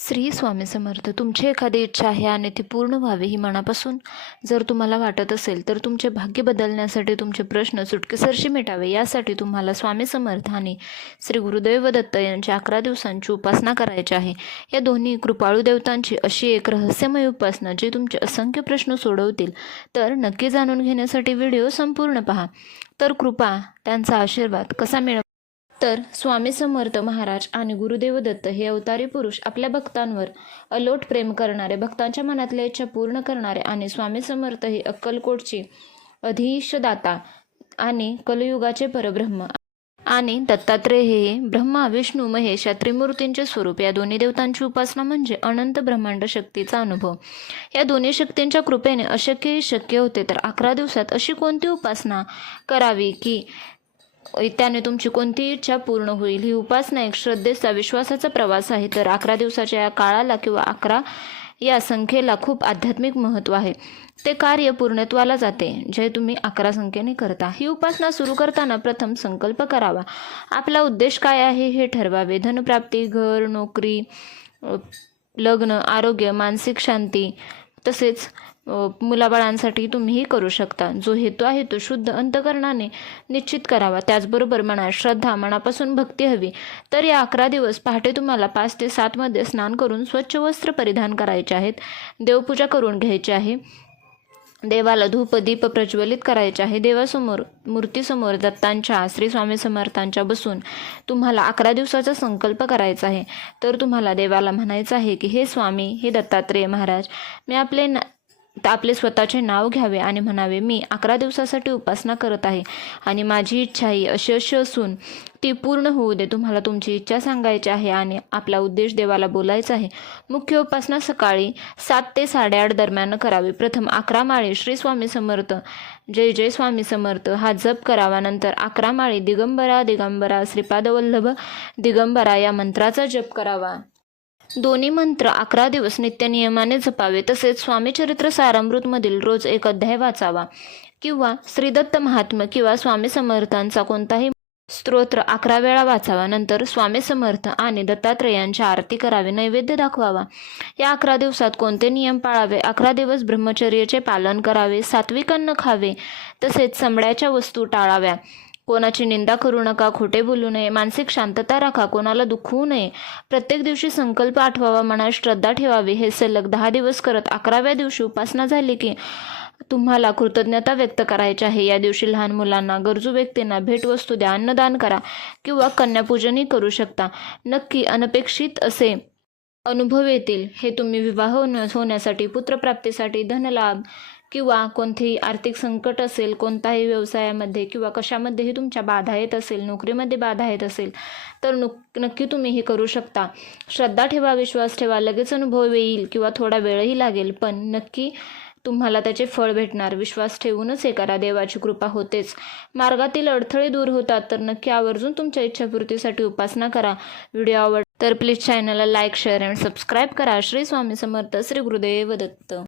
श्री स्वामी समर्थ तुमची एखादी इच्छा आहे आणि ती पूर्ण व्हावी ही मनापासून जर तुम्हाला वाटत असेल तर तुमचे भाग्य बदलण्यासाठी तुमचे प्रश्न सुटकेसरशी मिटावे. यासाठी तुम्हाला स्वामी समर्थ आणि श्री गुरुदेव दत्त यांची अकरा दिवसांची उपासना करायची आहे. या दोन्ही कृपाळू देवतांची अशी एक रहस्यमय उपासना जी तुमचे असंख्य प्रश्न सोडवतील तर नक्की जाणून घेण्यासाठी व्हिडिओ संपूर्ण पहा. तर कृपा त्यांचा आशीर्वाद कसा मिळव? तर स्वामी समर्थ महाराज आणि गुरुदेव दत्त हे अवतारी पुरुष आपल्या भक्तांवर अलोट प्रेम करणारे भक्तांच्या मनातल्या इच्छा पूर्ण करणारे आणि स्वामी समर्थ हे अक्कलकोटची अधिशदाता आणि कलयुगाचे परब्रह्म. आणि दत्तात्रेय हे ब्रह्मा विष्णू महेश या त्रिमूर्तींचे स्वरूप. या दोन्ही देवतांची उपासना म्हणजे अनंत ब्रह्मांड शक्तीचा अनुभव. या दोन्ही शक्तींच्या कृपेने अशक्यही शक्य होते. तर अकरा दिवसात अशी कोणती उपासना करावी की त्याने तुमची कोणतीही इच्छा पूर्ण होईल ही उपासना एक श्रद्धेचा विश्वासाचा प्रवास आहे. तर अकरा दिवसाच्या या काळाला किंवा अकरा या संख्येला खूप आध्यात्मिक महत्त्व आहे. ते कार्य पूर्णत्वाला जाते. जे तुम्ही अकरा संख्येने करता. ही उपासना सुरू करताना प्रथम संकल्प करावा. आपला उद्देश काय आहे हे ठरवावे. धनप्राप्ती घर नोकरी लग्न आरोग्य मानसिक शांती तसेच मुलाबाळांसाठी तुम्हीही करू शकता. जो हेतू आहे तो शुद्ध अंतकरणाने निश्चित करावा. त्याचबरोबर मनात श्रद्धा मनापासून भक्ती हवी. तर या अकरा दिवस पहाटे तुम्हाला पाच ते सातमध्ये स्नान करून स्वच्छ वस्त्र परिधान करायचे आहेत. देवपूजा करून घ्यायची आहे. देवाला धूप दीप प्रज्वलित करायचे आहे. देवासमोर मूर्तीसमोर दत्तांच्या श्री स्वामी समर्थांच्या बसून तुम्हाला अकरा दिवसाचा संकल्प करायचा आहे. तर तुम्हाला देवाला म्हणायचं आहे की हे स्वामी हे दत्तात्रेय महाराज मी आपले ना आपले स्वतःचे नाव घ्यावे आणि म्हणावे मी अकरा दिवसासाठी उपासना करत आहे आणि माझी इच्छा ही अशी अशी असून ती पूर्ण होऊ दे. तुम्हाला तुमची इच्छा सांगायची आहे आणि आपला उद्देश देवाला बोलायचा आहे. मुख्य उपासना सकाळी सात ते साडेआठ दरम्यान करावी. प्रथम अकरा माळी श्री स्वामी समर्थ. जय जय स्वामी समर्थ. हा जप करावा. नंतर अकरा माळी दिगंबरा दिगंबरा श्रीपादवल्लभ दिगंबरा या मंत्राचा जप करावा. दोन्ही मंत्र अकरा दिवस नित्यनियमाने जपावे तसेच स्वामीचरित्र सारामृतमधील रोज एक अध्याय वाचावा. किंवा श्रीदत्त महात्म किंवा स्वामी समर्थांचा कोणताही स्तोत्र अकरा वेळा वाचावा. नंतर स्वामी समर्थ आणि दत्तात्रेयांची आरती करावी नैवेद्य दाखवावा. या अकरा दिवसात कोणते नियम पाळावे? अकरा दिवस ब्रह्मचर्याचे पालन करावे सात्विक अन्न खावे तसेच चमड्याच्या वस्तू टाळाव्या. कोणाची निंदा करू नका खोटे बोलू नये मानसिक शांतता राखा कोणाला दुखवू नये. प्रत्येक दिवशी संकल्प आठवावा मनात श्रद्धा ठेवावी. हे सलग दहा दिवस करत अकराव्या दिवशी उपासना झाली की तुम्हाला कृतज्ञता व्यक्त करायची आहे. या दिवशी लहान मुलांना गरजू व्यक्तींना भेटवस्तू द्या अन्नदान करा किंवा कन्यापूजनही करू शकता. नक्की अनपेक्षित असे अनुभव येतील. हे तुम्ही विवाह होण्यासाठी पुत्रप्राप्तीसाठी धनलाभ किंवा कोणतेही आर्थिक संकट असेल कोणताही व्यवसायामध्ये किंवा कशामध्येही तुमच्या बाधा येत असेल नोकरीमध्ये बाधा येत असेल तर नुक नक्की तुम्ही हे करू शकता. श्रद्धा ठेवा विश्वास ठेवा लगेच अनुभव येईल किंवा थोडा वेळही लागेल पण नक्की तुम्हाला त्याचे फळ भेटणार. विश्वास ठेवूनच हे करा देवाची कृपा होतेच. मार्गातील अडथळे दूर होतात तर नक्की आवर्जून तुमच्या इच्छापूर्तीसाठी उपासना करा. व्हिडिओ आवड तर प्लीज चॅनलला लाईक शेअर अँड सबस्क्राईब करा. श्री स्वामी समर्थ श्री गुरुदेव दत्त.